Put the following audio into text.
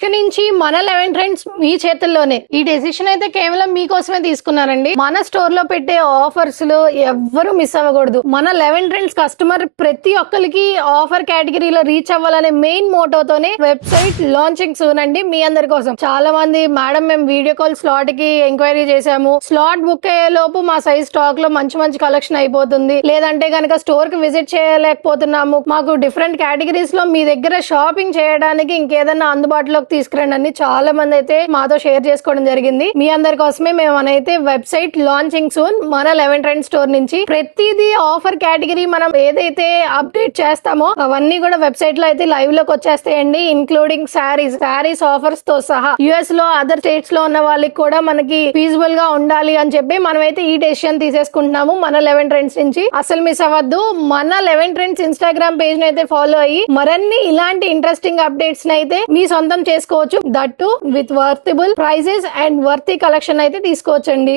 ఇక నుంచి మన 11 ట్రెండ్స్ మీ చేతుల్లోనే. ఈ డెసిషన్ అయితే కేవలం మీకోసమే తీసుకున్నారండి. మన స్టోర్ లో పెట్టే ఆఫర్స్ లో ఎవ్వరూ మిస్ అవ్వకూడదు. మన 11 ట్రెండ్స్ కస్టమర్ ప్రతి ఒక్కరికి ఆఫర్ కేటగిరీలో రీచ్ అవ్వాలనే మెయిన్ మోటోతోనే వెబ్సైట్ లాంచింగ్ సూన్ అండి మీ అందరి కోసం. చాలా మంది మేడం మేము వీడియో కాల్ స్లాట్ కి ఎంక్వైరీ చేసాము, స్లాట్ బుక్ అయ్యే లోపు మా సైజ్ స్టాక్ లో మంచి మంచి కలెక్షన్ అయిపోతుంది, లేదంటే కనుక స్టోర్ కి విజిట్ చేయలేకపోతున్నాము, మాకు డిఫరెంట్ కేటగిరీస్ లో మీ దగ్గర షాపింగ్ చేయడానికి ఇంకేదన్నా అందుబాటులోకి తీసుకురండి అని చాలా మంది అయితే మాతో షేర్ చేసుకోవడం జరిగింది. మీ అందరి కోసమే మేము అయితే వెబ్సైట్ లాంచింగ్ సూన్ మన 11 ట్రెండ్ స్టోర్ నుంచి ప్రతిదీ ఆఫర్ కేటగిరీ మనం ఏదైతే అప్డేట్ చేస్తామో అవన్నీ కూడా వెబ్సైట్ లో అయితే లైవ్ లోకి వచ్చేస్తాయండి. ఇన్క్లూడింగ్ శారీస్ ఆఫర్స్ తో సహా. యుఎస్ లో అదర్ స్టేట్స్ లో ఉన్న వాళ్ళకి కూడా మనకి ఫీజిబుల్ గా ఉండాలి అని చెప్పి మనమైతే ఈ డెసిషన్ తీసేసుకుంటున్నాము మన 11 ట్రెండ్స్ నుంచి. అసలు మిస్ అవ్వద్దు. మన 11 ట్రెండ్స్ ఇన్స్టాగ్రామ్ పేజ్ అయితే ఫాలో అయ్యి మరన్ని ఇలాంటి ఇంట్రెస్టింగ్ అప్డేట్స్ అయితే మీ సొంతం చేసుకోవచ్చు. That with worthable prizes and worthy collection అయితే తీసుకోవచ్చండి.